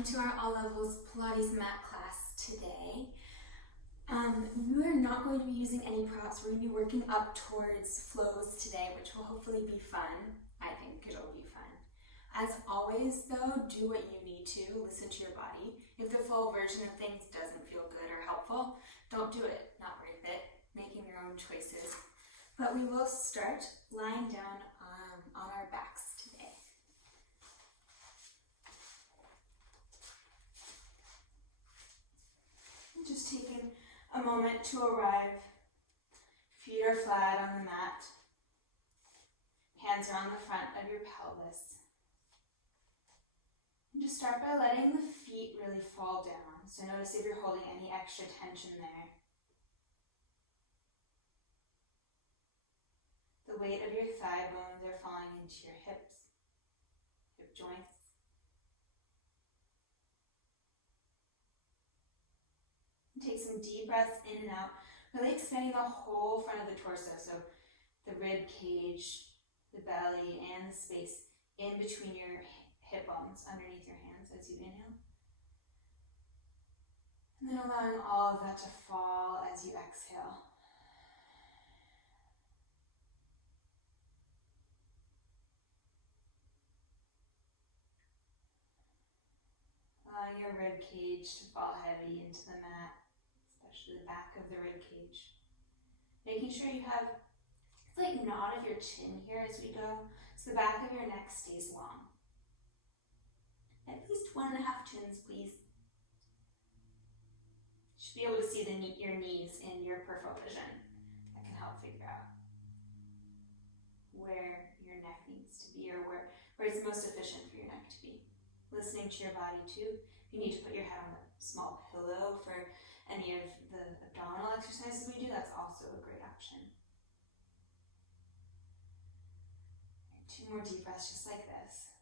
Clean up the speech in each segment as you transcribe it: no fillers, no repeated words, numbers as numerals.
welcome to our All Levels Pilates mat class today. We are not going to be using any props. We're going to be working up towards flows today, which will hopefully be fun. I think it'll be fun. As always though, do what you need to, listen to your body. If the full version of things doesn't feel good or helpful, don't do it, not worth it, making your own choices. But we will start lying down on our backs today. Just taking a moment to arrive. Feet are flat on the mat. Hands are on the front of your pelvis. And just start by letting the feet really fall down. So notice if you're holding any extra tension there. The weight of your thigh bones are falling into your hips, hip joints. Take some deep breaths in and out, really expanding the whole front of the torso, so the rib cage, the belly, and the space in between your hip bones underneath your hands as you inhale. And then allowing all of that to fall as you exhale. Allowing your rib cage to fall heavy into the mat, especially the back of the rib cage. Making sure you have a slight nod of your chin here as we go, so the back of your neck stays long. At least 1.5 chins, please. You should be able to see your knees in your peripheral vision. That can help figure out where your neck needs to be, or where it's most efficient for your neck to be. Listening to your body too. If you need to put your head on a small pillow for any of the abdominal exercises we do, that's also a great option. And 2 more deep breaths just like this.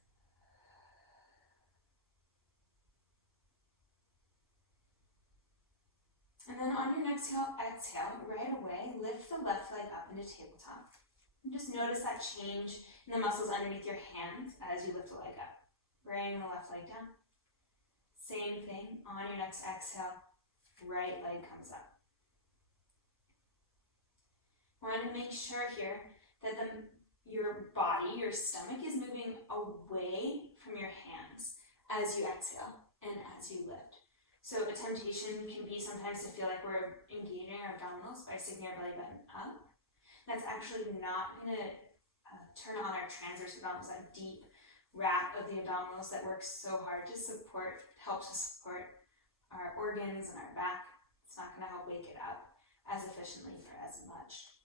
And then on your next exhale, right away, lift the left leg up into tabletop. And just notice that change in the muscles underneath your hands as you lift the leg up. Bring the left leg down. Same thing, on your next exhale, right leg comes up. Want to make sure here that your body, your stomach is moving away from your hands as you exhale and as you lift. So a temptation can be sometimes to feel like we're engaging our abdominals by sticking our belly button up. That's actually not going to turn on our transverse abdominals, that deep wrap of the abdominals that works so hard to help to support our organs and our back. It's not going to help wake it up as efficiently or as much.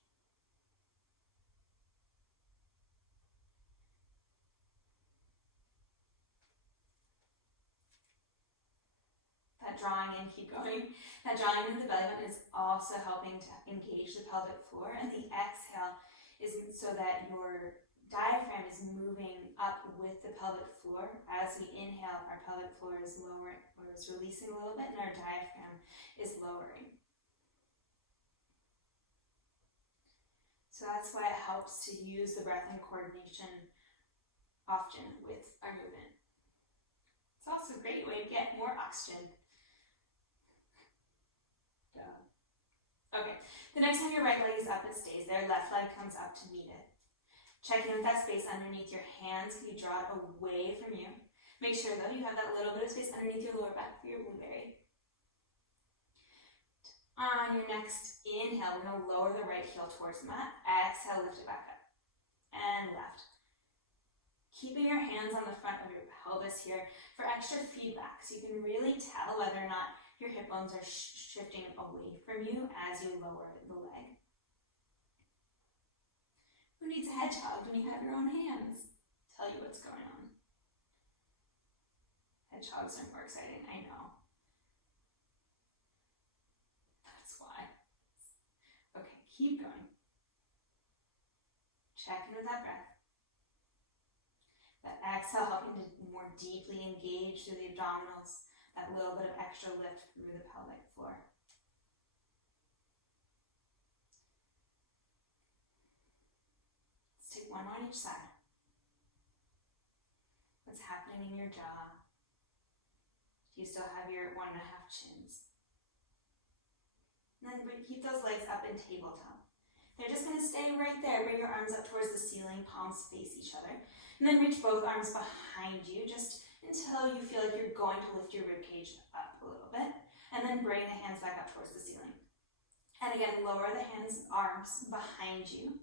That drawing in, keep going. That drawing in the belly button is also helping to engage the pelvic floor, and the exhale is so that your diaphragm is moving up with the pelvic floor. As we inhale, our pelvic floor is lowering, or is releasing a little bit, and our diaphragm is lowering. So that's why it helps to use the breath in coordination often with our movement. It's also a great way to get more oxygen. Duh. Okay, the next time your right leg is up, it stays there. Left leg comes up to meet it. Check in with that space underneath your hands. Can you draw it away from you? Make sure though you have that little bit of space underneath your lower back for your blueberry. On your next inhale, we're going to lower the right heel towards the mat. Exhale, lift it back up. And left. Keeping your hands on the front of your pelvis here for extra feedback, so you can really tell whether or not your hip bones are shifting away from you as you lower the leg. Who needs a hedgehog when you have your own hands? Tell you what's going on. Hedgehogs are more exciting, I know. That's why. Okay, keep going. Check in with that breath. That exhale helping to more deeply engage through the abdominals, that little bit of extra lift through the pelvic floor. Take 1 on each side. What's happening in your jaw? Do you still have your 1.5 chins? And then keep those legs up in tabletop. They're just going to stay right there. Bring your arms up towards the ceiling, palms face each other. And then reach both arms behind you just until you feel like you're going to lift your ribcage up a little bit. And then bring the hands back up towards the ceiling. And again, lower the arms behind you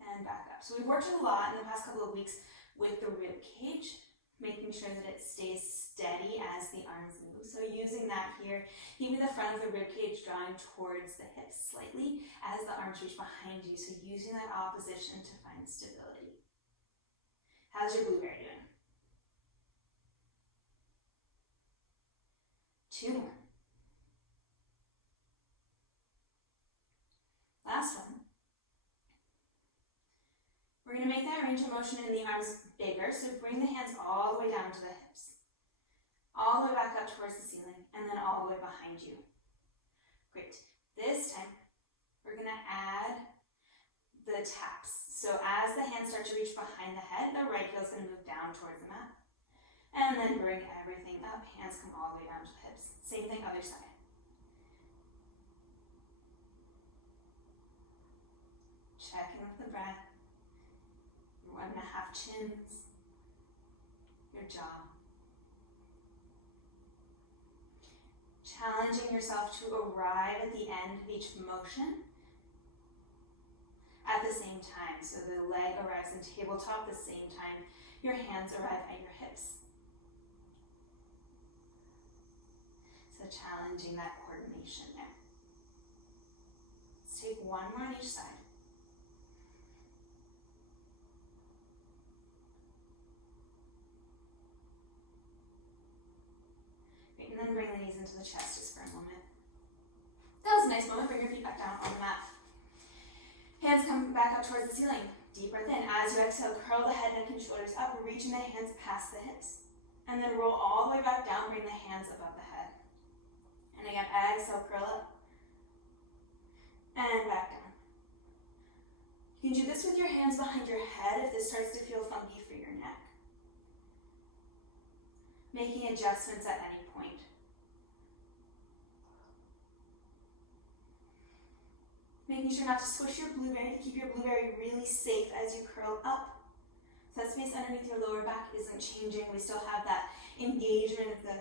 and back up. So we've worked a lot in the past couple of weeks with the ribcage, making sure that it stays steady as the arms move. So using that here, keeping the front of the ribcage drawing towards the hips slightly as the arms reach behind you. So using that opposition to find stability. How's your blueberry doing? 2 more. Last one. We're going to make that range of motion in the arms bigger, so bring the hands all the way down to the hips. All the way back up towards the ceiling, and then all the way behind you. Great. This time, we're going to add the taps. So as the hands start to reach behind the head, the right heel is going to move down towards the mat. And then bring everything up. Hands come all the way down to the hips. Same thing, other side. Check in with the breath. 1.5 chins, your jaw. Challenging yourself to arrive at the end of each motion at the same time. So the leg arrives in tabletop at the same time your hands arrive at your hips. So challenging that coordination there. Let's take 1 more on each side. And then bring the knees into the chest just for a moment. That was a nice moment. Bring your feet back down on the mat. Hands come back up towards the ceiling. Deep breath in. As you exhale, curl the head, neck, and shoulders up, reaching the hands past the hips. And then roll all the way back down. Bring the hands above the head. And again, exhale, curl up. And back down. You can do this with your hands behind your head if this starts to feel funky for your neck. Making adjustments at any point. Making sure not to squish your blueberry, to keep your blueberry really safe as you curl up. So that space underneath your lower back isn't changing. We still have that engagement of the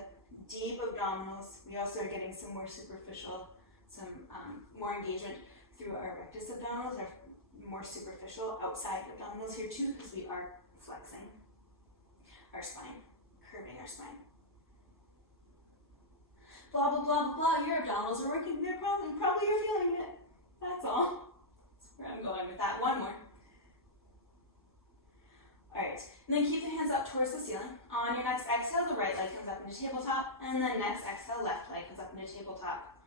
deep abdominals. We also are getting some more superficial, more engagement through our rectus abdominals, our more superficial outside abdominals here too, because we are flexing our spine. Curving our spine. Blah, blah, blah, blah, blah. Your abdominals are working. They're probably you're feeling it. That's all. That's where I'm going with that. 1 more. All right. And then keep the hands up towards the ceiling. On your next exhale, the right leg comes up into tabletop. And then next exhale, left leg comes up into tabletop.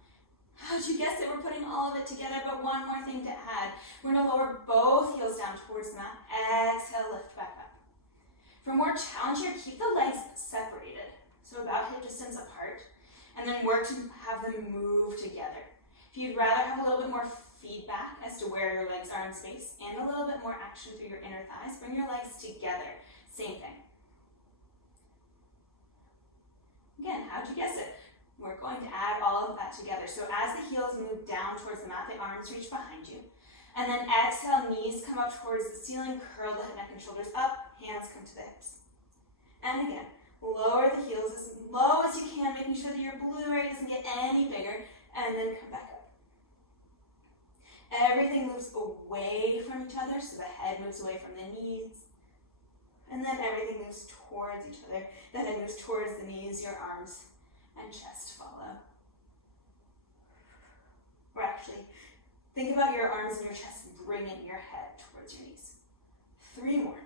How'd you guess it? We're putting all of it together, but 1 more thing to add. We're going to lower both heels down towards the mat. Exhale, lift back up. For more challenge here, keep the legs separated, so about hip distance apart, and then work to have them move together. If you'd rather have a little bit more feedback as to where your legs are in space and a little bit more action through your inner thighs, bring your legs together. Same thing. Again, how'd you guess it? We're going to add all of that together. So as the heels move down towards the mat, the arms reach behind you. And then exhale, knees come up towards the ceiling, curl the head, neck, and shoulders up, hands come to the hips. And again, lower the heels as low as you can, making sure that your blueberry doesn't get any bigger, and then come back up. Everything moves away from each other, so the head moves away from the knees. And then everything moves towards each other. The head moves towards the knees, your arms and chest follow. Or actually, think about your arms and your chest bringing your head towards your knees. 3 more.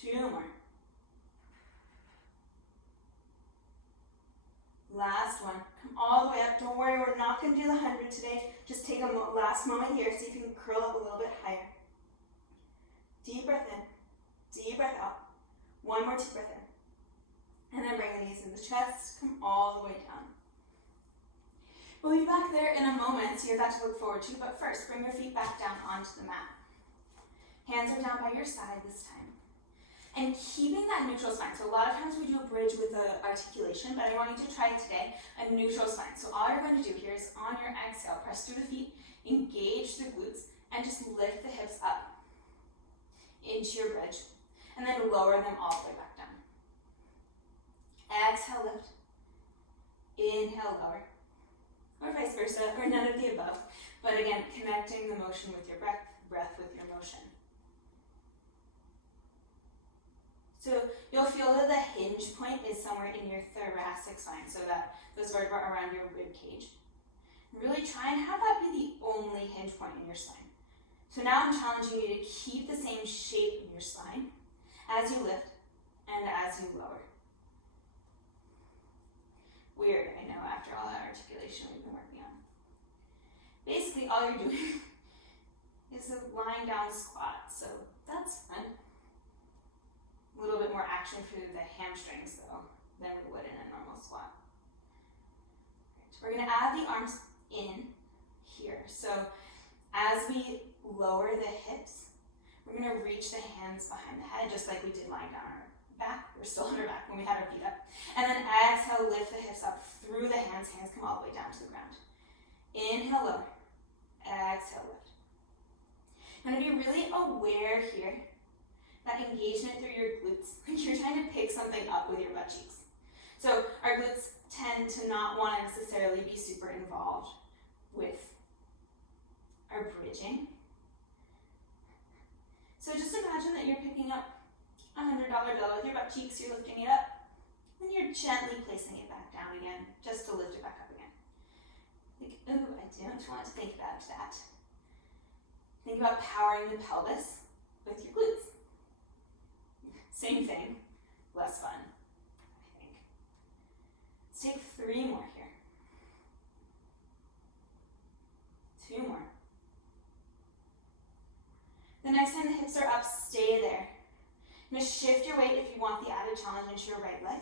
2 more. Last one. Come all the way up. Don't worry, we're not going to do the 100 today. Just take a last moment here. See if you can curl up a little bit higher. Deep breath in. Deep breath out. 1 more deep breath in. And then bring the knees in the chest. Come all the way down. We'll be back there in a moment, so you have that to look forward to. But first, bring your feet back down onto the mat. Hands are down by your side this time. and keeping that neutral spine. So a lot of times we do a bridge with the articulation, but I want you to try today a neutral spine. So all you're going to do here is on your exhale, press through the feet, engage the glutes, and just lift the hips up into your bridge, and then lower them all the way back down. Exhale, lift. Inhale, lower. Or vice versa, or none of the above. But again, connecting the motion with your breath with your motion. So you'll feel that the hinge point is somewhere in your thoracic spine, so that those vertebrae around your rib cage. Really try and have that be the only hinge point in your spine. So now I'm challenging you to keep the same shape in your spine as you lift and as you lower. Weird, I know, after all that articulation we've been working on. Basically, all you're doing is a lying down squat, so that's fun. A little bit more action through the hamstrings, though, than we would in a normal squat. Right. We're going to add the arms in here. So as we lower the hips, we're going to reach the hands behind the head, just like we did lying down our back. We're still on our back when we had our feet up. And then exhale, lift the hips up through the hands. Hands come all the way down to the ground. Inhale, lower. Exhale, lift. You want to be really aware here, that engagement through your glutes, like you're trying to pick something up with your butt cheeks. So our glutes tend to not want to necessarily be super involved with our bridging. So just imagine that you're picking up a $100 bill with your butt cheeks, you're lifting it up, and you're gently placing it back down again, just to lift it back up again. Like, ooh, I don't want to think about that. Think about powering the pelvis with your glutes. Same thing, less fun, I think. Let's take 3 more here. 2 more. The next time the hips are up, stay there. You're going to shift your weight if you want the added challenge into your right leg.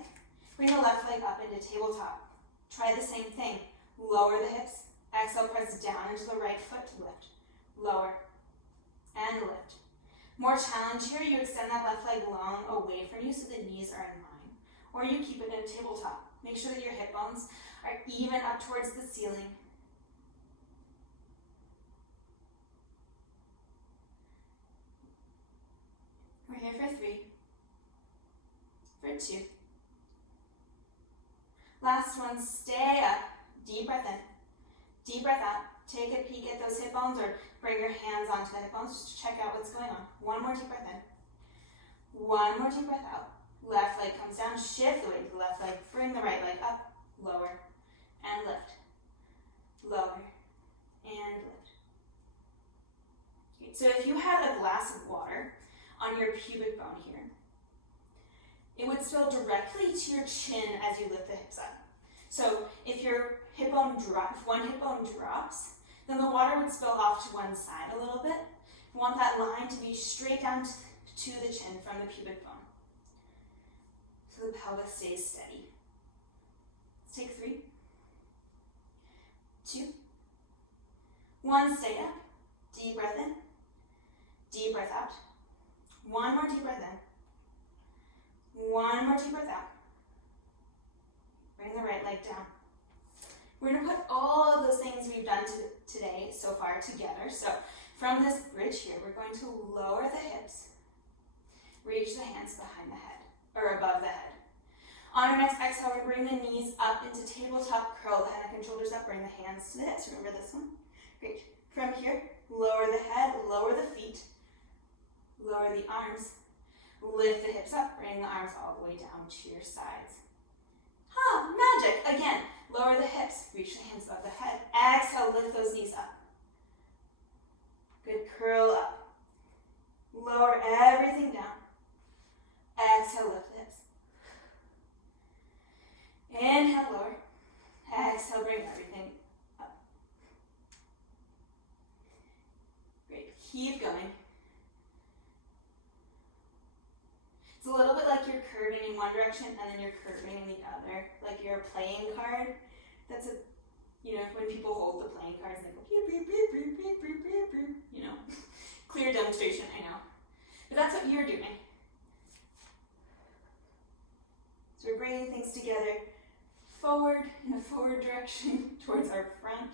Bring the left leg up into tabletop. Try the same thing. Lower the hips. Exhale, press down into the right foot to lift. Lower and lift. More challenge here, you extend that left leg long away from you so the knees are in line. Or you keep it in tabletop. Make sure that your hip bones are even up towards the ceiling. We're here for 3, for 2. Last one, stay up. Deep breath in, deep breath out. Take a peek at those hip bones or bring your hands onto the hip bones just to check out what's going on. 1 more deep breath in. 1 more deep breath out. Left leg comes down, shift the weight to the left leg. Bring the right leg up, lower, and lift. Lower, and lift. Okay, so if you had a glass of water on your pubic bone here, it would spill directly to your chin as you lift the hips up. So if your hip bone if one hip bone drops, then the water would spill off to one side a little bit. You want that line to be straight down to the chin from the pubic bone, so the pelvis stays steady. Let's take 3, 2, 1, stay up. Deep breath in, deep breath out. 1 more deep breath in. 1 more deep breath out. Bring the right leg down. We're going to put all of those things we've done today so far together. So from this bridge here, we're going to lower the hips, reach the hands behind the head, or above the head. On our next exhale, we're going to bring the knees up into tabletop, curl the head, neck, and shoulders up, bring the hands to the hips. Remember this one? Great. From here, lower the head, lower the feet, lower the arms, lift the hips up, bring the arms all the way down to your sides. Magic! Again, lower the hips, reach the hands above the head. Exhale, lift those knees up. Good, curl up. Lower everything down. Exhale, lift the hips. Inhale, lower. Exhale, bring everything up. Great, keep going. It's a little bit like you're curving in one direction and then you're curving in the other. Like you're a playing card. That's when people hold the playing cards and they go, beep, beep, beep, beep, beep, beep, beep, beep, clear demonstration, I know. But that's what you're doing. upward direction towards our front,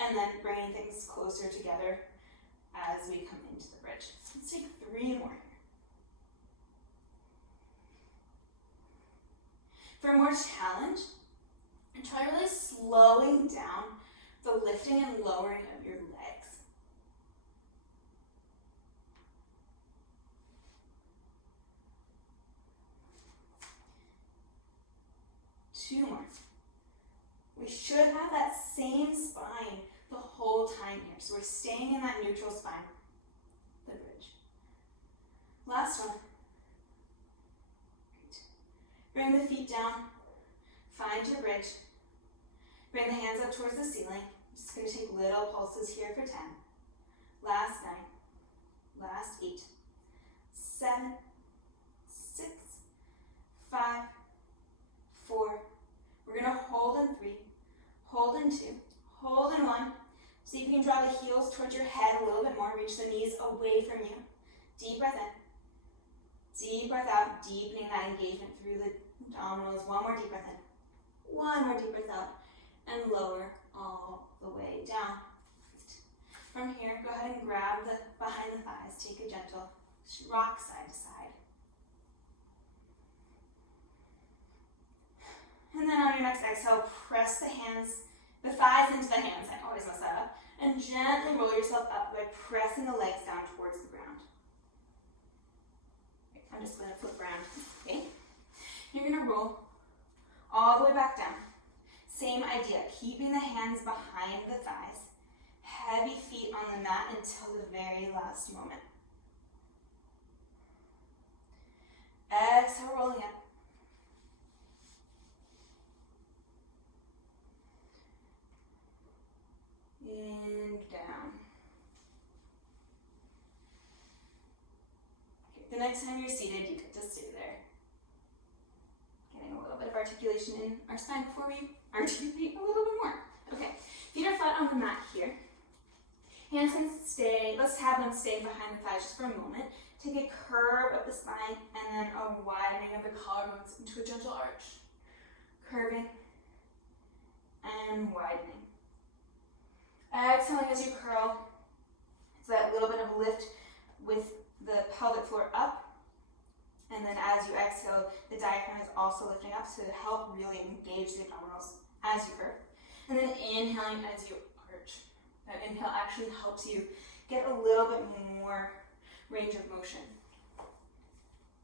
and then bringing things closer together as we come into the bridge. Let's take 3 more here. For more challenge, try really slowing down the lifting and lowering of your legs. 2 more. We should have that same spine the whole time here. So we're staying in that neutral spine. The bridge. Last one. Great. Bring the feet down. Find your bridge. Bring the hands up towards the ceiling. I'm just going to take little pulses here for 10. Last 9. Last 8. 7. 6. 5. 4. We're going to hold in 3. Hold in 2. Hold in 1. See if you can draw the heels towards your head a little bit more. Reach the knees away from you. Deep breath in. Deep breath out. Deepening that engagement through the abdominals. 1 more deep breath in. 1 more deep breath out. And lower all the way down. From here, go ahead and grab the behind the thighs. Take a gentle rock side to side. And then on your next exhale, press the hands, the thighs into the hands. I always mess that up. And gently roll yourself up by pressing the legs down towards the ground. Okay, I'm just going to flip around. Okay. You're going to roll all the way back down. Same idea, keeping the hands behind the thighs. Heavy feet on the mat until the very last moment. Exhale, rolling up. And down. Okay, the next time you're seated, you get to stay there. Getting a little bit of articulation in our spine before we articulate a little bit more. Okay, feet are flat on the mat here. Hands can stay, let's have them stay behind the thighs just for a moment. Take a curve of the spine and then a widening of the collarbones into a gentle arch. Curving and widening. Exhaling as you curl. So that little bit of lift with the pelvic floor up. And then as you exhale, the diaphragm is also lifting up to help really engage the abdominals as you curve. And then inhaling as you arch. That inhale actually helps you get a little bit more range of motion.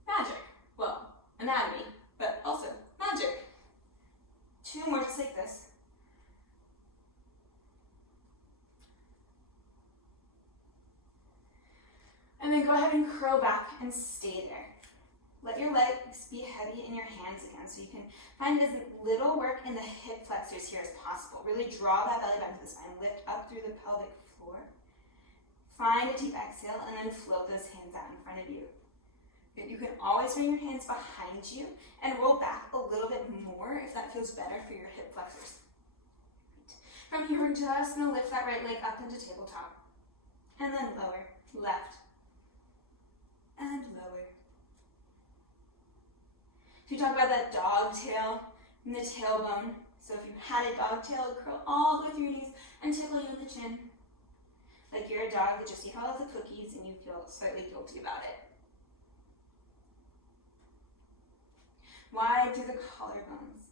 Magic. Well, anatomy, but also magic. 2 more just like this. And then go ahead and curl back and stay there. Let your legs be heavy in your hands again, so you can find as little work in the hip flexors here as possible. Really draw that belly back to the spine. Lift up through the pelvic floor. Find a deep exhale, and then float those hands out in front of you. You can always bring your hands behind you and roll back a little bit more if that feels better for your hip flexors. From here, we're just going to lift that right leg up into tabletop. And then lower, left, and lower. So we talk about that dog tail and the tailbone. So if you had a dog tail, curl all the way through your knees and tickle you in the chin. Like you're a dog that just ate all of the cookies and you feel slightly guilty about it. Wide through the collarbones.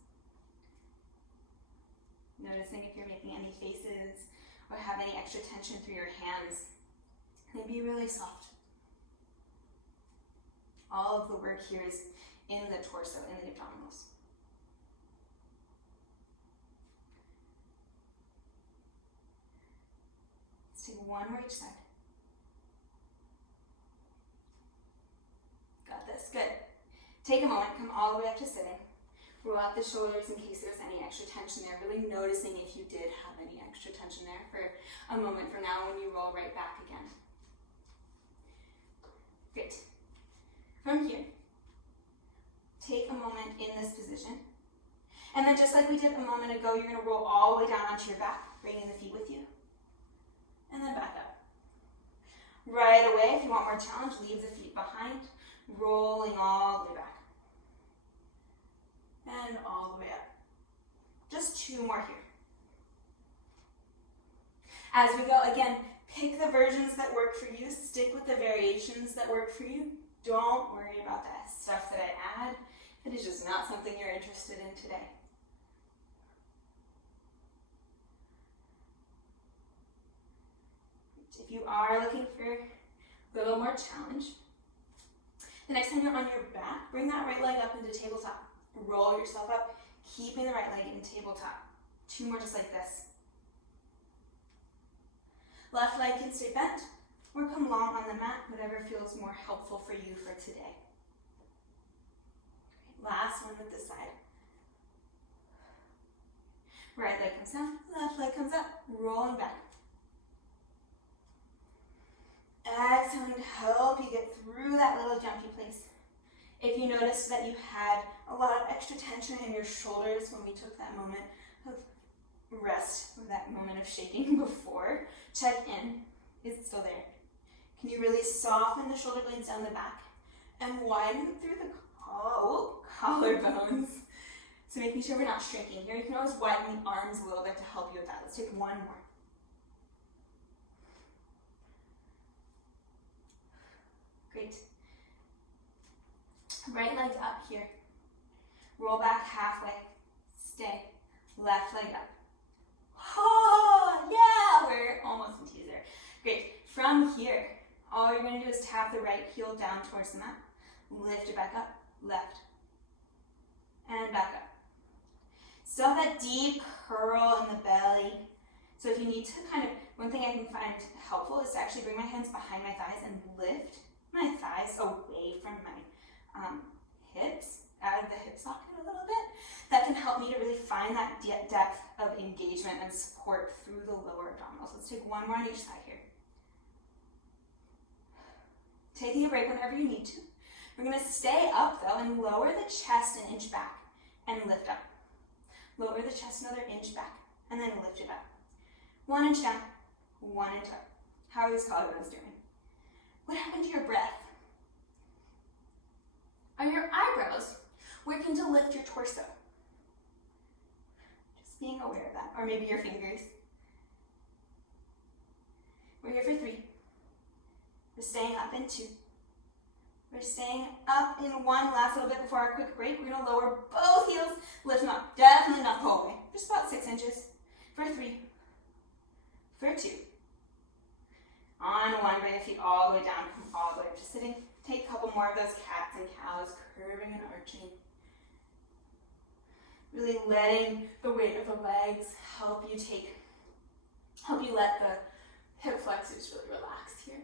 Noticing if you're making any faces or have any extra tension through your hands. They be really soft. All of the work here is in the torso, in the abdominals. Let's take 1 more each side. Got this, good. Take a moment, come all the way up to sitting. Roll out the shoulders in case there's any extra tension there. Really noticing if you did have any extra tension there for a moment from now when you roll right back again. Great. From here, take a moment in this position. And then just like we did a moment ago, you're going to roll all the way down onto your back, bringing the feet with you. And then back up. Right away, if you want more challenge, leave the feet behind, rolling all the way back. And all the way up. Just just 2 more here. As we go, again, pick the versions that work for you. Stick with the variations that work for you. Don't worry about that stuff that I add. It is just not something you're interested in today. If you are looking for a little more challenge, the next time you're on your back, bring that right leg up into tabletop. Roll yourself up, keeping the right leg in tabletop. 2 more just like this. Left leg can stay bent or come long on the mat, whatever feels more helpful for you for today. Great. Last one with this side. Right leg comes down, left leg comes up, rolling back. Exhaling to help you get through that little jumpy place. If you noticed that you had a lot of extra tension in your shoulders when we took that moment of rest, or that moment of shaking before, check in. Is it still there? Can you really soften the shoulder blades down the back and widen through the collarbones? So making sure we're not shrinking here. You can always widen the arms a little bit to help you with that. Let's take 1 more. Great. Right leg up here. Roll back halfway. Stay. Left leg up. Oh, yeah! We're almost in teaser. Great. From here, all you're going to do is tap the right heel down towards the mat. Lift it back up. Left. And back up. Still have that deep curl in the belly. So if you need to one thing I can find helpful is to actually bring my hands behind my thighs and lift my thighs away from my hips, out of the hip socket a little bit. That can help me to really find that depth of engagement and support through the lower abdominals. Let's take 1 more on each side here. Taking a break whenever you need to. We're going to stay up though and lower the chest an inch back and lift up. Lower the chest another inch back and then lift it up. 1 inch down, 1 inch up. How are these collarbones doing? What happened to your breath? Are your eyebrows working to lift your torso? Just being aware of that. Or maybe your fingers. We're here for 3. We're staying up in 2. We're staying up in 1. Last little bit before our quick break. We're going to lower both heels. Lift them up. Definitely not the whole way. Just about 6 inches. For 3. For 2. On 1, bring the feet all the way down, come all the way up to sitting. Take a couple more of those cats and cows, curving and arching. Really letting the weight of the legs help you let the hip flexors really relax here.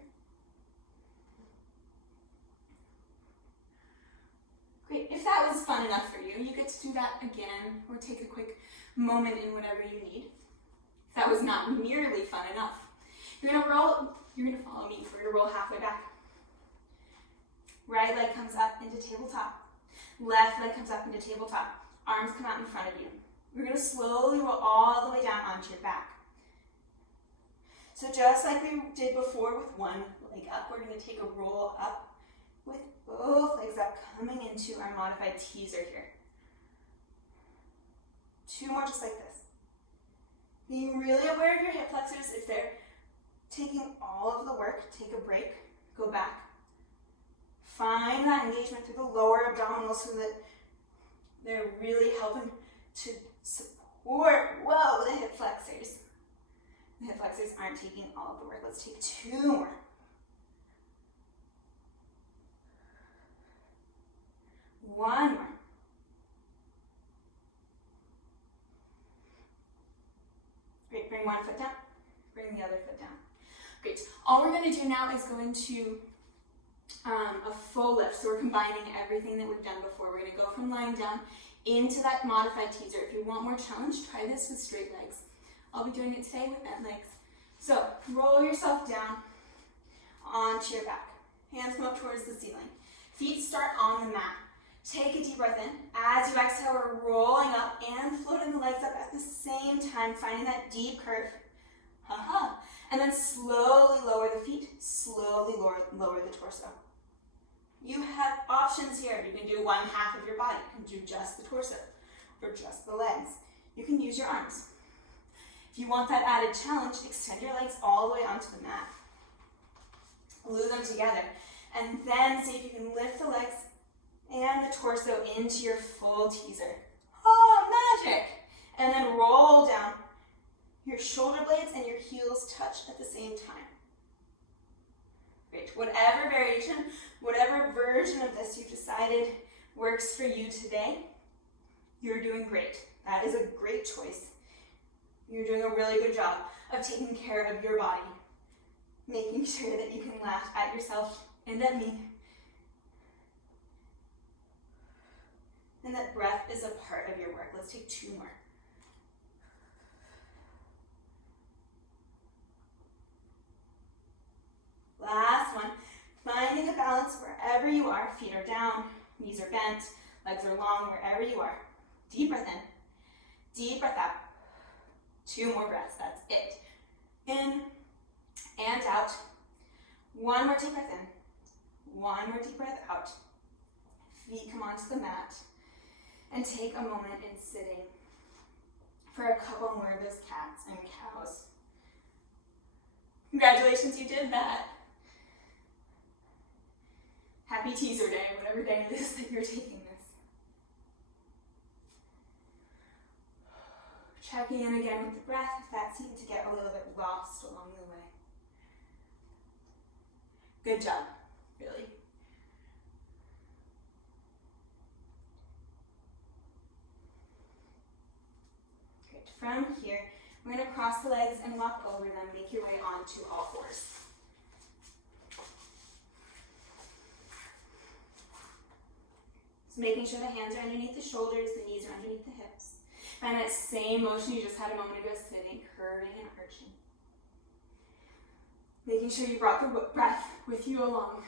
Great, if that was fun enough for you, you get to do that again, or take a quick moment in whatever you need. If that was not nearly fun enough, you're gonna follow me. We're gonna roll halfway back. Right leg comes up into tabletop. Left leg comes up into tabletop. Arms come out in front of you. We're gonna slowly roll all the way down onto your back. So just like we did before with 1 leg up, we're gonna take a roll up with both legs up, coming into our modified teaser here. 2 more just like this. Being really aware of your hip flexors. If they're taking all of the work, take a break, go back. Find that engagement through the lower abdominals so that they're really helping to support, the hip flexors. The hip flexors aren't taking all of the work. Let's take 2 more. 1 more. Great, bring 1 foot down, bring the other foot down. Great, all we're going to do now is go into a full lift. So we're combining everything that we've done before. We're going to go from lying down into that modified teaser. If you want more challenge, try this with straight legs. I'll be doing it today with bent legs. So roll yourself down onto your back. Hands come up towards the ceiling. Feet start on the mat. Take a deep breath in. As you exhale, we're rolling up and floating the legs up at the same time, finding that deep curve. And then slowly lower the feet, slowly lower the torso. You have options here. You can do 1/2 of your body. You can do just the torso or just the legs. you can use your arms. If you want that added challenge, extend your legs all the way onto the mat. Glue them together. And then see if you can lift the legs and the torso into your full teaser. Oh, magic! And then roll down. Your shoulder blades and your heels touch at the same time. Great. Whatever variation, whatever version of this you've decided works for you today, you're doing great. That is a great choice. You're doing a really good job of taking care of your body, making sure that you can laugh at yourself and at me, and that breath is a part of your work. Let's take 2 more. Last one. Finding a balance wherever you are. Feet are down, knees are bent, legs are long, wherever you are. Deep breath in, deep breath out. 2 more breaths, that's it. In and out. 1 more deep breath in, 1 more deep breath out. Feet come onto the mat. And take a moment in sitting for a couple more of those cats and cows. Congratulations, you did that. Happy teaser day, whatever day it is that you're taking this. Checking in again with the breath if that seemed to get a little bit lost along the way. Good job, really. Great. From here, we're going to cross the legs and walk over them. Make your way onto all fours. So making sure the hands are underneath the shoulders, the knees are underneath the hips. Find that same motion you just had a moment ago, sitting, curving and arching. Making sure you brought the breath with you along.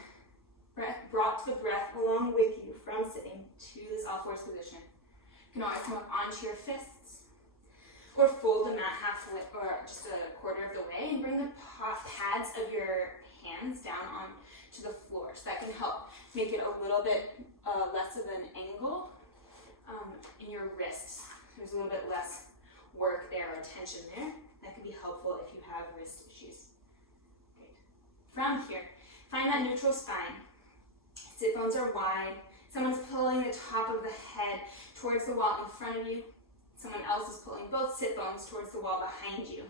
Brought the breath along with you from sitting to this all fours position. You can always come up onto your fists or fold the mat halfway or just a quarter of the way and bring the pads of your hands down onto the floor. So that can help make it a little bit less of an angle in your wrists. There's a little bit less work there or tension there. That can be helpful if you have wrist issues. Great. From here, find that neutral spine. Sit bones are wide. Someone's pulling the top of the head towards the wall in front of you. Someone else is pulling both sit bones towards the wall behind you.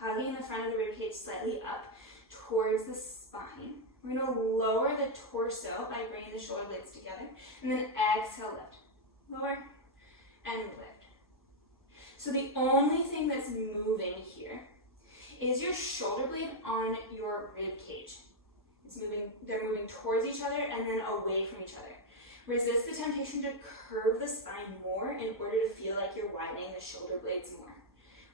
Hugging the front of the ribcage slightly up towards the spine. We're going to lower the torso by bringing the shoulder blades together. And then exhale, lift. Lower and lift. So the only thing that's moving here is your shoulder blade on your rib cage. They're moving towards each other and then away from each other. Resist the temptation to curve the spine more in order to feel like you're widening the shoulder blades more.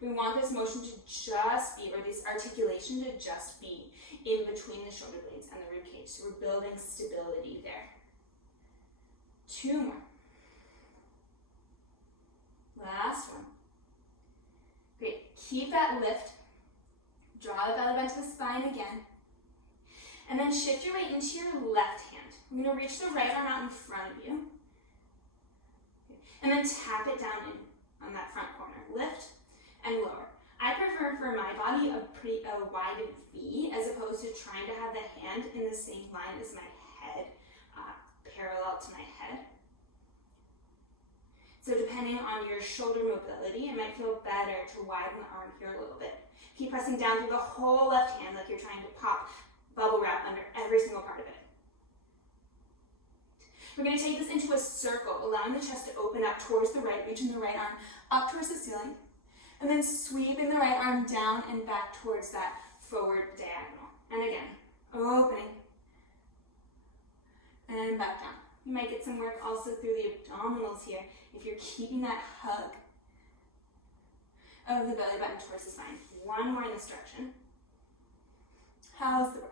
We want this motion to just be, or this articulation to just be in between the shoulder blades and the rib cage. So we're building stability there. 2 more. Last one. Great. Keep that lift. Draw the belly button to the spine again. And then shift your weight into your left hand. I'm going to reach the right arm out in front of you. And then tap it down in on that front corner. Lift and lower. I prefer for my body a wide V as opposed to trying to have the hand in the same line as my head, parallel to my head. So depending on your shoulder mobility, it might feel better to widen the arm here a little bit. Keep pressing down through the whole left hand like you're trying to pop bubble wrap under every single part of it. We're going to take this into a circle, allowing the chest to open up towards the right, reaching the right arm up towards the ceiling, and then sweeping the right arm down and back towards that forward diagonal. And again, opening, and back down. You might get some work also through the abdominals here if you're keeping that hug of the belly button towards the spine. 1 more in this direction. How's the breath?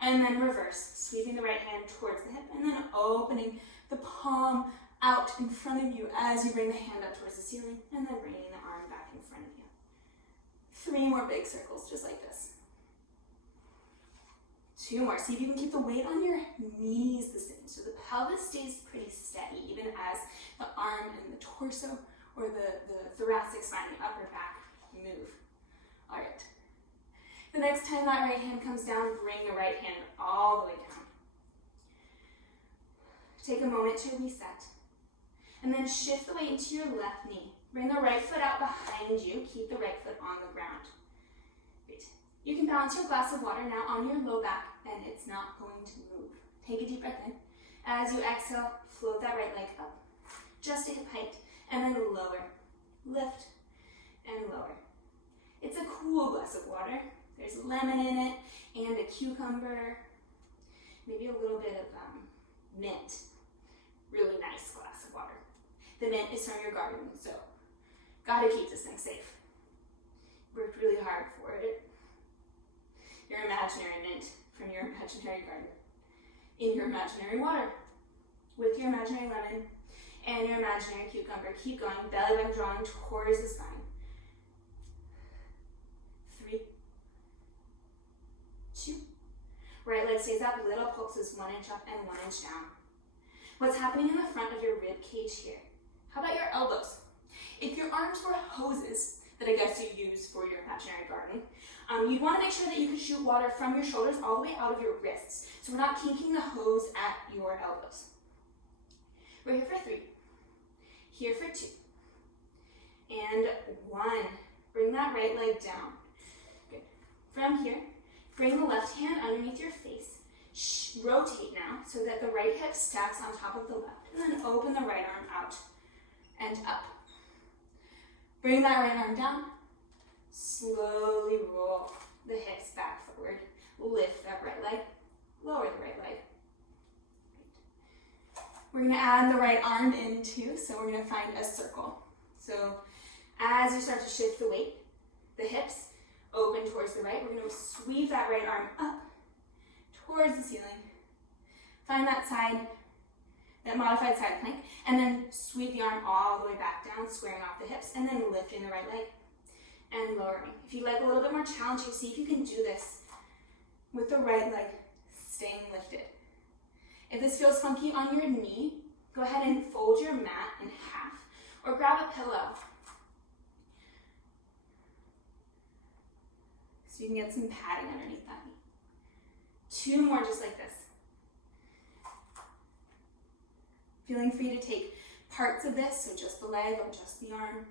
And then reverse, sweeping the right hand towards the hip and then opening the palm out in front of you as you bring the hand up towards the ceiling and then bringing the arm back in front of you. 3 more big circles just like this. 2 more. See if you can keep the weight on your knees the same. So the pelvis stays pretty steady, even as the arm and the torso or the thoracic spine, the upper back move. All right. The next time that right hand comes down, bring the right hand all the way down. Take a moment to reset. And then shift the weight into your left knee. Bring the right foot out behind you. Keep the right foot on the ground. Great. You can balance your glass of water now on your low back, and it's not going to move. Take a deep breath in. As you exhale, float that right leg up, just to hip height, and then lower. Lift and lower. It's a cool glass of water. There's lemon in it, and a cucumber, maybe a little bit of mint. Really nice glass of water. The mint is from your garden, so gotta keep this thing safe. Worked really hard for it. Your imaginary mint from your imaginary garden. In your imaginary water. With your imaginary lemon and your imaginary cucumber. Keep going, belly button drawing towards the spine. 3, 2. Right leg stays up, little pulses 1 inch up and 1 inch down. What's happening in the front of your rib cage here? How about your elbows? If your arms were hoses that I guess you use for your imaginary garden, you'd want to make sure that you can shoot water from your shoulders all the way out of your wrists. So we're not kinking the hose at your elbows. We're here for 3. Here for 2. And 1. Bring that right leg down. Good. From here, bring the left hand underneath your face. Rotate now so that the right hip stacks on top of the left. And then open the right arm out and up. Bring that right arm down. Slowly roll the hips back forward. Lift that right leg. Lower the right leg. We're going to add the right arm in too, so we're going to find a circle. So as you start to shift the weight, the hips open towards the right. We're going to sweep that right arm up towards the ceiling. Find that side, that modified side plank, and then sweep the arm all the way back down, squaring off the hips, and then lifting the right leg and lowering. If you'd like a little bit more challenging, see if you can do this with the right leg staying lifted. If this feels funky on your knee, go ahead and fold your mat in half or grab a pillow so you can get some padding underneath that knee. 2 more just like this. Feeling free to take parts of this, so just the leg or just the arm.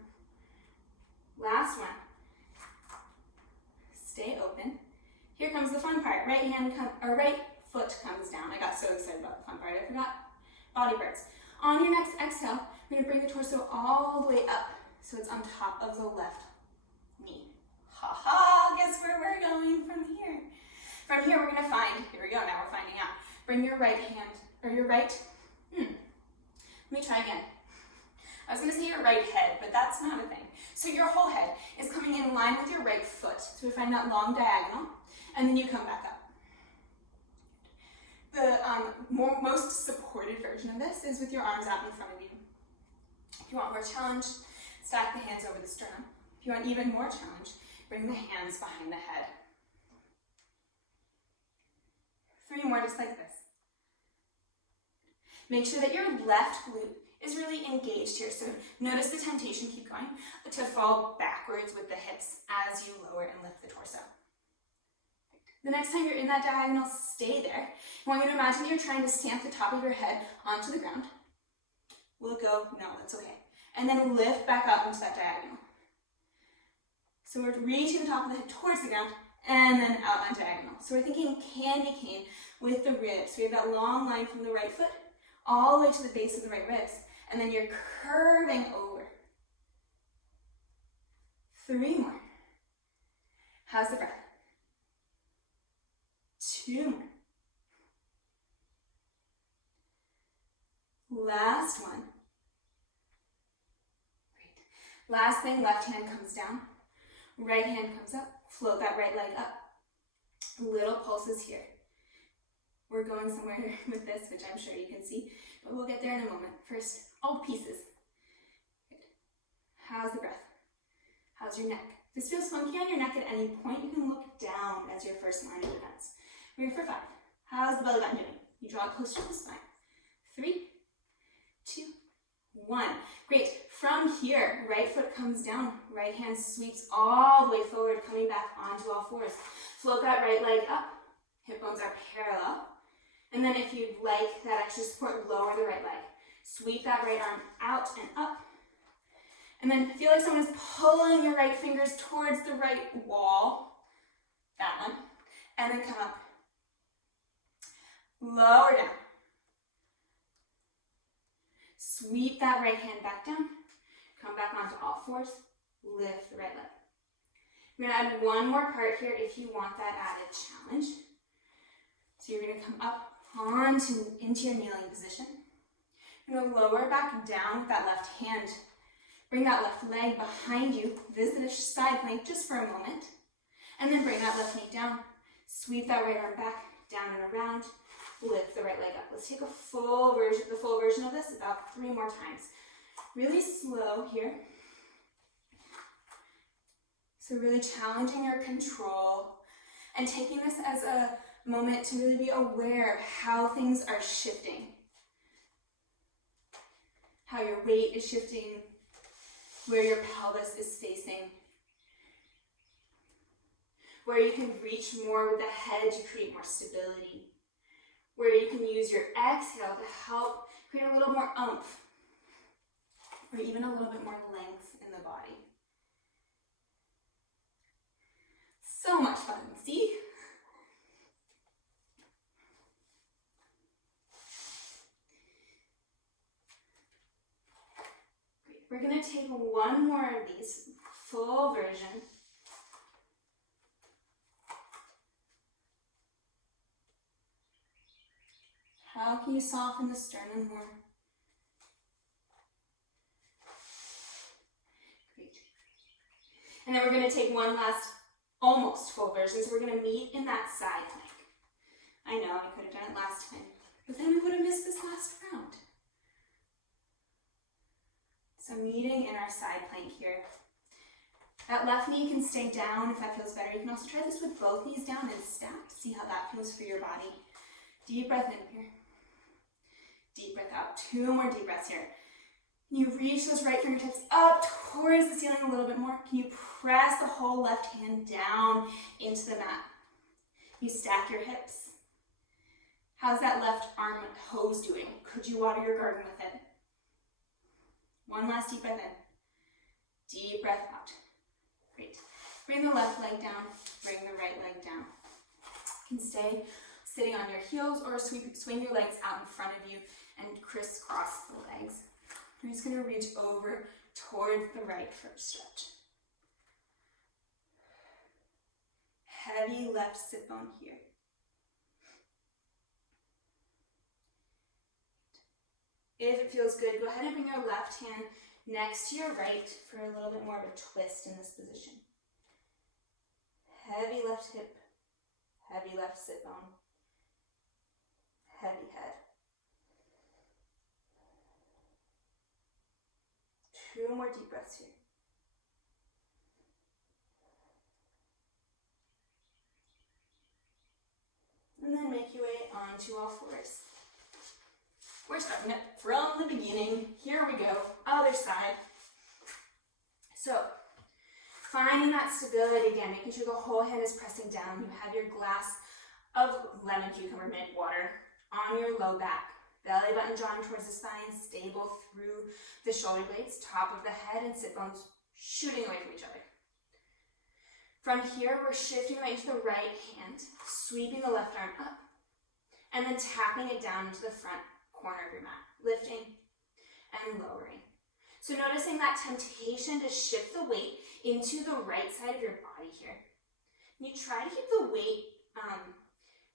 Last one. Stay open. Here comes the fun part. Right foot comes down. I got so excited about the fun part, I forgot. Body parts. On your next exhale, we're gonna bring the torso all the way up so it's on top of the left knee. Ha ha, guess where we're going from here? From here, we're gonna find, here we go, now we're finding out. Bring your right hand, or your right, let me try again. I was gonna say your right head, but that's not a thing. So your whole head is coming in line with your right foot. So we find that long diagonal, and then you come back up. The most supported version of this is with your arms out in front of you. If you want more challenge, stack the hands over the sternum. If you want even more challenge, bring the hands behind the head. 3 more just like this. Make sure that your left glute is really engaged here. So notice the temptation, keep going, to fall backwards with the hips as you lower and lift the torso. The next time you're in that diagonal, stay there. I want you to imagine that you're trying to stamp the top of your head onto the ground. Will it go? No, that's okay. And then lift back up into that diagonal. So we're reaching the top of the head towards the ground and then out on diagonal. So we're thinking candy cane with the ribs. So we have that long line from the right foot all the way to the base of the right ribs. And then you're curving over. 3 more. How's the breath? 2 more. Last one. Great. Last thing, left hand comes down. Right hand comes up. Float that right leg up. Little pulses here. We're going somewhere with this, which I'm sure you can see, but we'll get there in a moment. First, all pieces. Good. How's the breath? How's your neck? If this feels funky on your neck at any point, you can look down as your first line of defense. We're here for 5. How's the belly button doing? You draw it closer to the spine. 3, 2, 1. Great. From here, right foot comes down, right hand sweeps all the way forward, coming back onto all fours. Float that right leg up. Hip bones are parallel. And then if you'd like that extra support, lower the right leg. Sweep that right arm out and up. And then feel like someone is pulling your right fingers towards the right wall. That one. And then come up. Lower down. Sweep that right hand back down. Come back onto all fours. Lift the right leg. We're going to add one more part here if you want that added challenge. So you're going to come up into your kneeling position. You're going to lower back down with that left hand. Bring that left leg behind you. Visit a side plank just for a moment. And then bring that left knee down. Sweep that right arm back, down and around. Lift the right leg up. Let's take the full version of this about 3 more times. Really slow here. So really challenging your control and taking this as a moment to really be aware of how things are shifting. How your weight is shifting, where your pelvis is facing, where you can reach more with the head to create more stability, where you can use your exhale to help create a little more oomph, or even a little bit more length in the body. So much fun, see? Great. We're going to take one more of these, full version. How can you soften the sternum more? Great. And then we're going to take one last almost full version, so we're going to meet in that side plank. I know, I could have done it last time, but then we would have missed this last round. So meeting in our side plank here. That left knee can stay down if that feels better. You can also try this with both knees down and stacked. See how that feels for your body. Deep breath in here. Deep breath out. 2 more deep breaths here. Can you reach those right fingertips up towards the ceiling a little bit more? Can you press the whole left hand down into the mat? You stack your hips. How's that left arm hose doing? Could you water your garden with it? One last deep breath in. Deep breath out. Great. Bring the left leg down. Bring the right leg down. You can stay sitting on your heels or swing your legs out in front of you and crisscross the legs. You're just going to reach over towards the right for a stretch. Heavy left sit bone here. If it feels good, go ahead and bring your left hand next to your right for a little bit more of a twist in this position. Heavy left hip, heavy left sit bone, heavy head. 2 more deep breaths here. And then make your way onto all fours. We're starting it from the beginning. Here we go, other side. So, finding that stability again, making sure the whole hand is pressing down. You have your glass of lemon cucumber mint water on your low back. Belly button drawing towards the spine, stable through the shoulder blades, top of the head and sit bones shooting away from each other. From here, we're shifting right to the right hand, sweeping the left arm up, and then tapping it down into the front corner of your mat, lifting and lowering. So noticing that temptation to shift the weight into the right side of your body here. And you try to keep the weight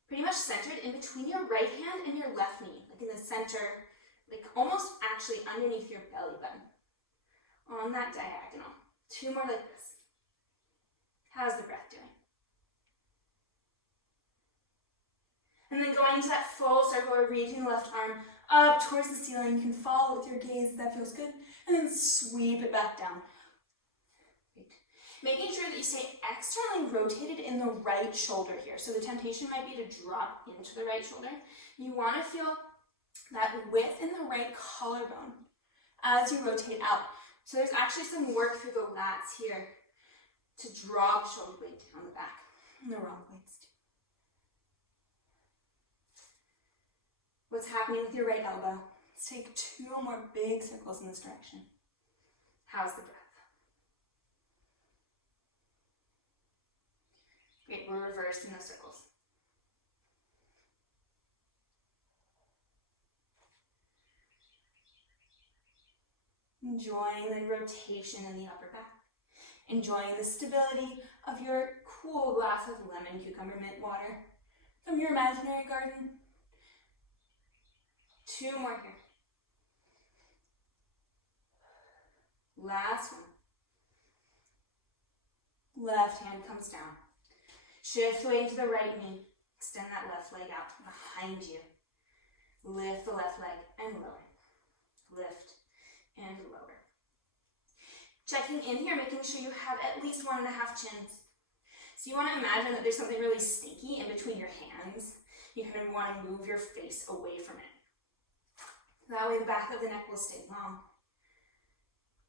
pretty much centered in between your right hand and your left knee, like in the center, like almost actually underneath your belly button. On that diagonal. 2 more like this. How's the breath doing? And then going into that full circle, we're reaching the left arm up towards the ceiling. You can follow with your gaze if that feels good. And then sweep it back down. Great. Making sure that you stay externally rotated in the right shoulder here. So the temptation might be to drop into the right shoulder. You want to feel that width in the right collarbone as you rotate out. So there's actually some work through the lats here to drop shoulder blade down the back. And the wrong blades too. What's happening with your right elbow? Let's take 2 more big circles in this direction. How's the breath? Great, we're reversing those circles. Enjoying the rotation in the upper back. Enjoying the stability of your cool glass of lemon cucumber mint water from your imaginary garden. 2 more here. Last one. Left hand comes down. Shift weight into the right knee. Extend that left leg out behind you. Lift the left leg and lower. Lift and lower. Checking in here, making sure you have at least 1.5 chins. So you want to imagine that there's something really stinky in between your hands. You kind of want to move your face away from it. That way the back of the neck will stay long.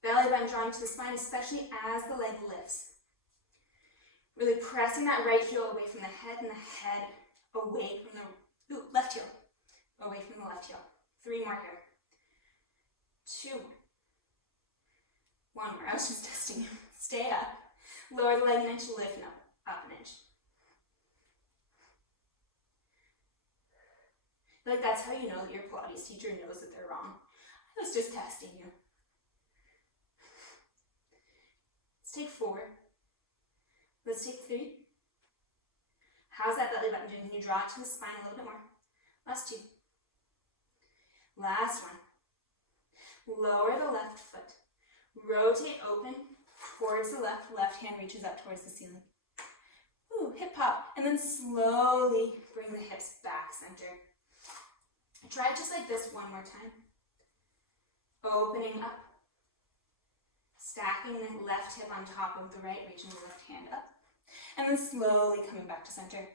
Belly button drawing to the spine, especially as the leg lifts. Really pressing that right heel away from the head and the head away from the left heel. Away from the left heel. 3 more here. 2 more. 1 more. I was just testing you. Stay up. Lower the leg an inch, lift and up an inch. I feel like that's how you know that your Pilates teacher knows that they're wrong. I was just testing you. Let's take 4. Let's take 3. How's that belly button doing? Can you draw it to the spine a little bit more? Last 2. Last one. Lower the left foot. Rotate open towards the left. Left hand reaches up towards the ceiling. Ooh, hip hop. And then slowly bring the hips back center. Try it just like this 1 more time. Opening up. Stacking the left hip on top of the right, reaching the left hand up. And then slowly coming back to center.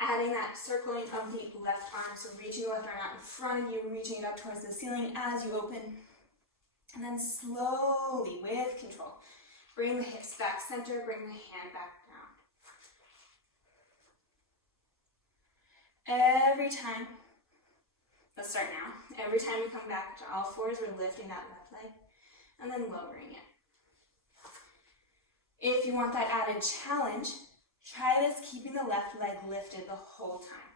Adding that circling of the left arm, so reaching the left arm out in front of you, reaching it up towards the ceiling as you open. And then slowly, with control, bring the hips back center, bring the hand back down. Every time, let's start now. Every time we come back to all fours, we're lifting that left leg and then lowering it. If you want that added challenge, try this keeping the left leg lifted the whole time.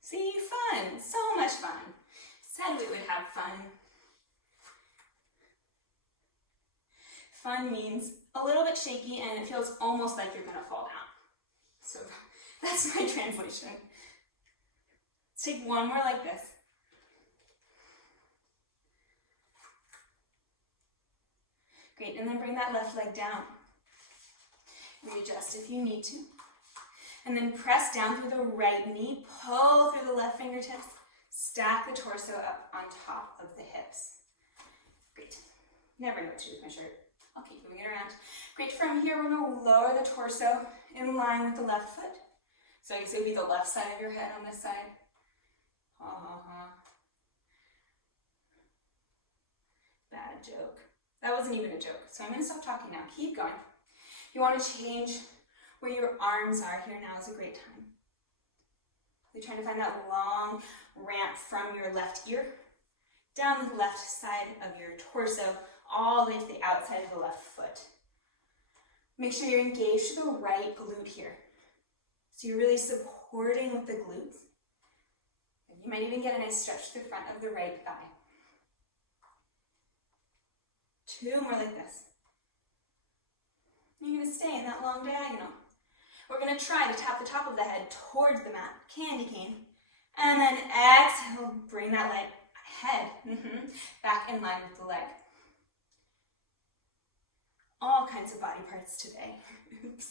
See, fun, so much fun. Said we would have fun. Fun means a little bit shaky and it feels almost like you're gonna fall down. So that's my translation. Let's take 1 more like this. Great, and then bring that left leg down. Readjust if you need to. And then press down through the right knee, pull through the left fingertips, stack the torso up on top of the hips. Great. Never know what to do with my shirt. I'll keep moving it around. Great, from here we're gonna lower the torso in line with the left foot. So I guess it would be the left side of your head on this side. Bad joke. That wasn't even a joke, so I'm going to stop talking now. Keep going. You want to change where your arms are. Here now is a great time. You're trying to find that long ramp from your left ear down the left side of your torso, all the way to the outside of the left foot. Make sure you're engaged to the right glute here. So you're really supporting with the glutes. You might even get a nice stretch to the front of the right thigh. 2 more like this. You're going to stay in that long diagonal. We're going to try to tap the top of the head towards the mat, candy cane. And then exhale, bring that leg, head, back in line with the leg. All kinds of body parts today. Oops.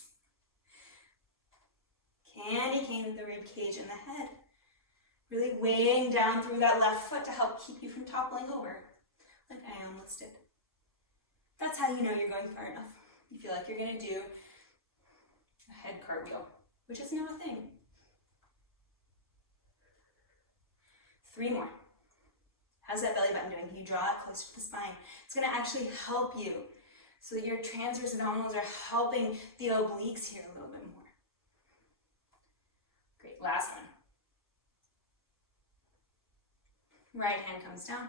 Candy cane with the rib cage and the head. Really weighing down through that left foot to help keep you from toppling over. like I am listed. That's how you know you're going far enough. You feel like you're gonna do a head cartwheel, which is now a thing. 3 more. How's that belly button doing? Can you draw it closer to the spine? It's gonna actually help you so that your transverse abdominals are helping the obliques here a little bit more. Great, last one. Right hand comes down,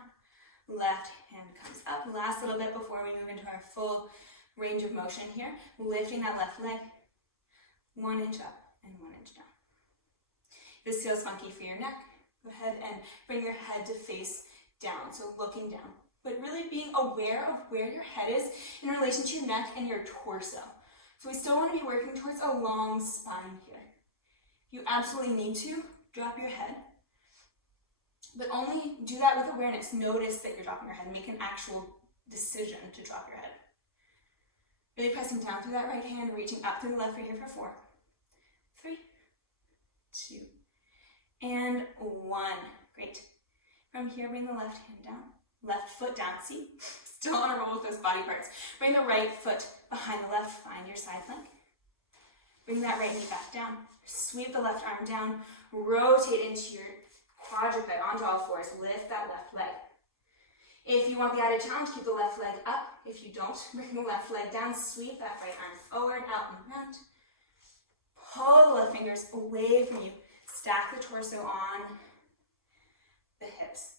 left hand comes up. Last little bit before we move into our full range of motion here. Lifting that left leg, 1 inch up and 1 inch down. If this feels funky for your neck, go ahead and bring your head to face down, so looking down. But really being aware of where your head is in relation to your neck and your torso. So we still want to be working towards a long spine here. You absolutely need to drop your head, but only do that with awareness. Notice that you're dropping your head. Make an actual decision to drop your head. Really pressing down through that right hand, reaching up through the left right here for 4, 3, 2, and 1. Great. From here, bring the left hand down, left foot down. See, still on a roll with those body parts. Bring the right foot behind the left, find your side plank. Bring that right knee back down. Sweep the left arm down, rotate into your quadruped onto all 4s. Lift that left leg. If you want the added challenge, keep the left leg up. If you don't, bring the left leg down, sweep that right arm forward, out and around. Pull the left fingers away from you. Stack the torso on the hips.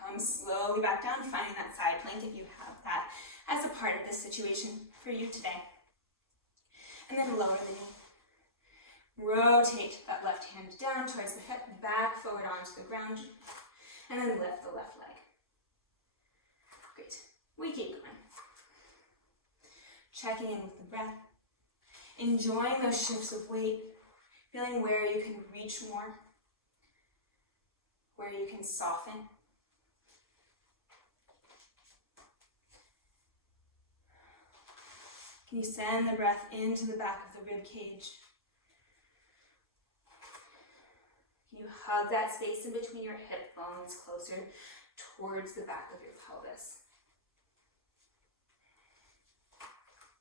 Come slowly back down, finding that side plank if you have that as a part of this situation for you today. And then lower the knee. Rotate that left hand down towards the hip, back forward onto the ground, and then lift the left leg. Great. We keep going. Checking in with the breath. Enjoying those shifts of weight. Feeling where you can reach more. Where you can soften. Can you send the breath into the back of the rib cage? Can you hug that space in between your hip bones closer towards the back of your pelvis?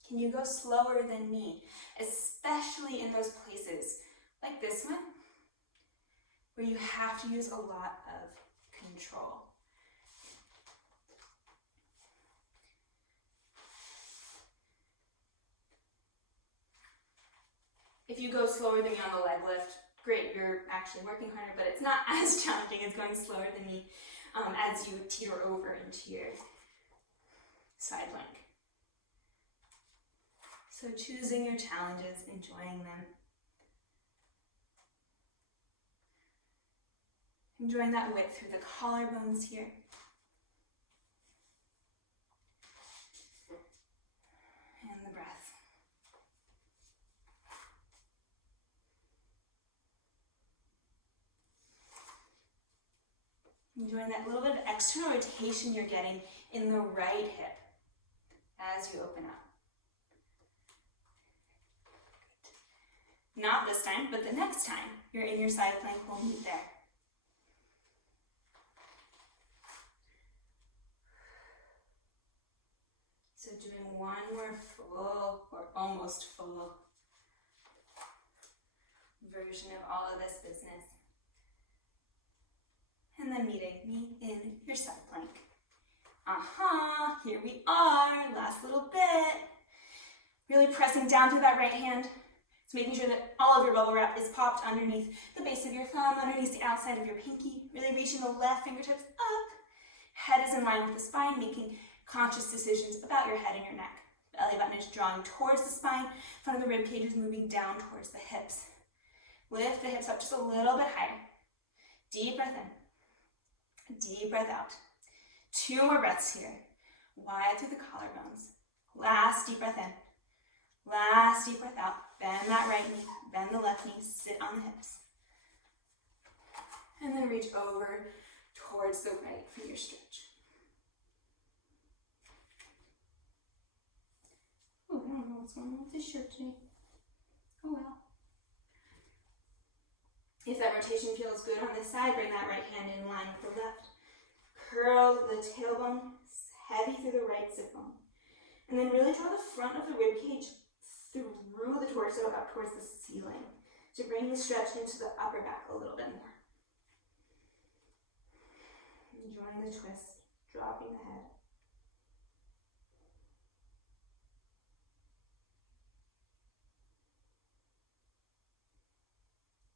Can you go slower than me, especially in those places like this one, where you have to use a lot of control? If you go slower than me on the leg lift, great, you're actually working harder, but it's not as challenging as going slower than me as you teeter over into your side plank. So choosing your challenges, enjoying them. Enjoying that width through the collarbones here. And the breath. Enjoying that little bit of external rotation you're getting in the right hip as you open up. Not this time, but the next time you're in your side plank, we'll meet there. So doing one more full or almost full version of all of this business. And then meeting me in your side plank. Here we are, last little bit. Really pressing down through that right hand. So making sure that all of your bubble wrap is popped underneath the base of your thumb, underneath the outside of your pinky. Really reaching the left fingertips up. Head is in line with the spine, making conscious decisions about your head and your neck. Belly button is drawing towards the spine. Front of the rib cage is moving down towards the hips. Lift the hips up just a little bit higher. Deep breath in. Deep breath out. 2 more breaths here. Wide through the collarbones. Last deep breath in. Last deep breath out. Bend that right knee. Bend the left knee. Sit on the hips. And then reach over towards the right for your stretch. Oh, I don't know what's going on with this shirt today. Oh well. If that rotation feels good on this side, bring that right hand in line with the left. curl the tailbone heavy through the right sit bone. And then really draw the front of the rib cage through the torso up towards the ceiling to bring the stretch into the upper back a little bit more. Enjoying the twist, dropping the head.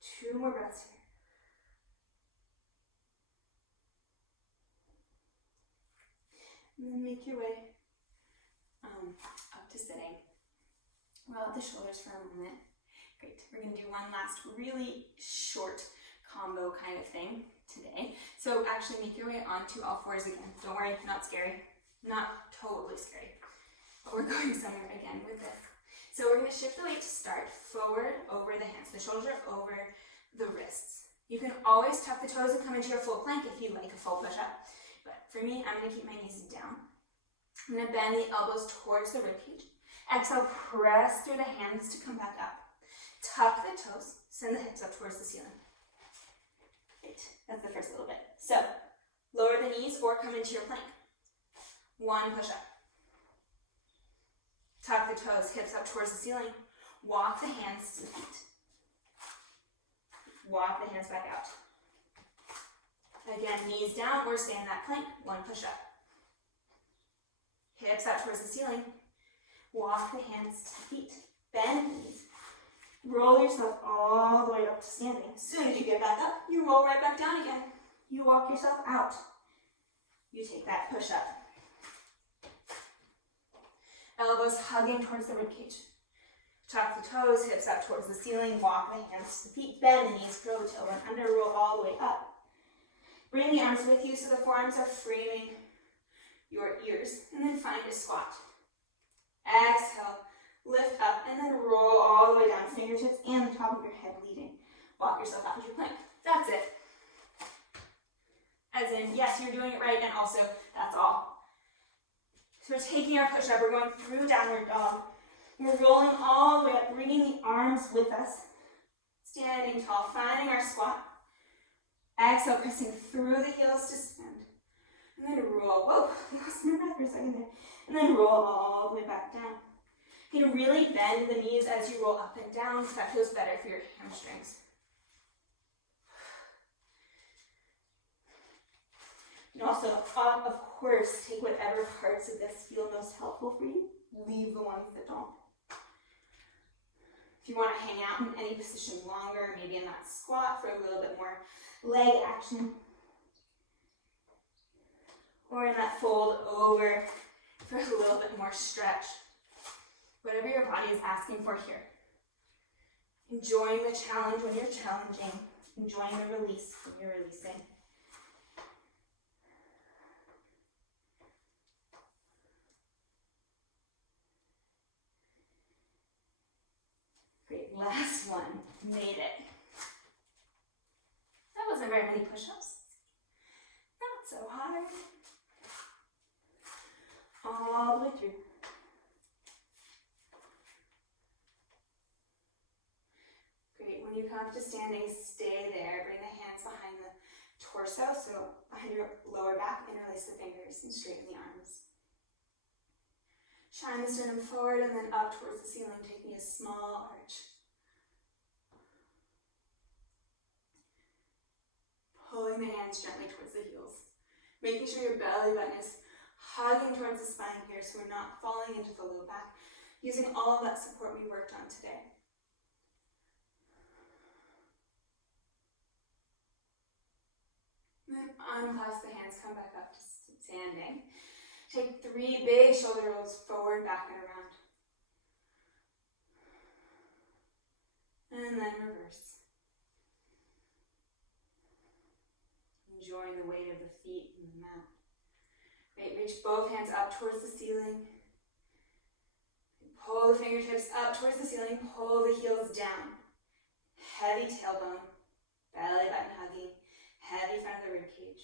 Two more breaths here. And then make your way up to sitting. Roll out the shoulders for a moment. Great. We're going to do one last really short combo kind of thing today. So actually make your way onto all fours again. Don't worry, not scary. Not totally scary. But we're going somewhere again with this. So we're going to shift the weight to start forward over the hands. The shoulders are over the wrists. You can always tuck the toes and come into your full plank if you like a full push-up. But for me, I'm going to keep my knees down. I'm going to bend the elbows towards the ribcage. Exhale, press through the hands to come back up. Tuck the toes, send the hips up towards the ceiling. Great, that's the first little bit. So, lower the knees or come into your plank. One push-up. Tuck the toes, hips up towards the ceiling. Walk the hands to the feet. Walk the hands back out. Again, knees down or stay in that plank. One push-up. Hips up towards the ceiling. Walk the hands to the feet. Bend the knees. Roll yourself all the way up to standing. As soon as you get back up, you roll right back down again. You walk yourself out. You take that push-up. Elbows hugging towards the ribcage. Tuck the toes, hips up towards the ceiling. Walk the hands to the feet. Bend the knees, curl the tailbone under, roll all the way up. Bring the arms with you so the forearms are framing your ears. And then find a squat. Exhale, lift up, and then roll all the way down. Fingertips and the top of your head leading. Walk yourself out into your plank. That's it. As in, yes, you're doing it right, and also, that's all. So we're taking our push-up. We're going through downward dog. We're rolling all the way up, bringing the arms with us. Standing tall, finding our squat. Exhale, pressing through the heels to stand. And then roll. Whoa, lost my breath for a second there. And then roll all the way back down. You can really bend the knees as you roll up and down, because that feels better for your hamstrings. And also, of course, take whatever parts of this feel most helpful for you. Leave the ones that don't. If you want to hang out in any position longer, maybe in that squat for a little bit more leg action. Or in that fold over for a little bit more stretch. Whatever your body is asking for here. Enjoying the challenge when you're challenging. Enjoying the release when you're releasing. Great, last one. Made it. That wasn't very many push-ups. Not so hard. All the way through. Great, when you come up to standing, stay there. Bring the hands behind the torso, so behind your lower back, interlace the fingers and straighten the arms. Shine the sternum forward and then up towards the ceiling, taking a small arch. Pulling the hands gently towards the heels. Making sure your belly button is hugging towards the spine here so we're not falling into the low back. Using all of that support we worked on today. Then unclasp the hands, come back up to standing. Take 3 big shoulder rolls forward, back, and around. And then reverse. Enjoying the weight of the feet and the mat. Great, reach both hands up towards the ceiling. Pull the fingertips up towards the ceiling, pull the heels down. Heavy tailbone, belly button hugging, heavy front of the rib cage.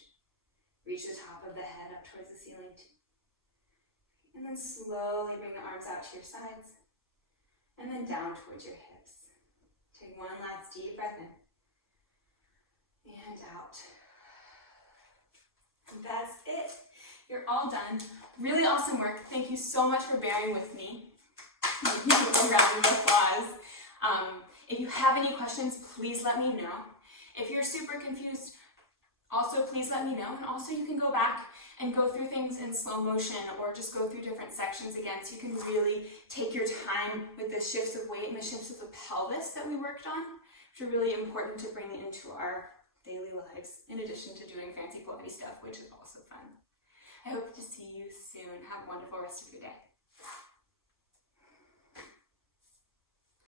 Reach the top of the head up towards the ceiling. And then slowly bring the arms out to your sides. And then down towards your hips. Take one last deep breath in. And out. That's it. You're all done. Really awesome work. Thank you so much for bearing with me. A round of applause. If you have any questions, please let me know. If you're super confused, also please let me know. And also you can go back and go through things in slow motion or just go through different sections again, so you can really take your time with the shifts of weight and the shifts of the pelvis that we worked on, which are really important to bring into our daily lives, in addition to doing fancy Pilates stuff, which is also fun. I hope to see you soon. Have a wonderful rest of your day.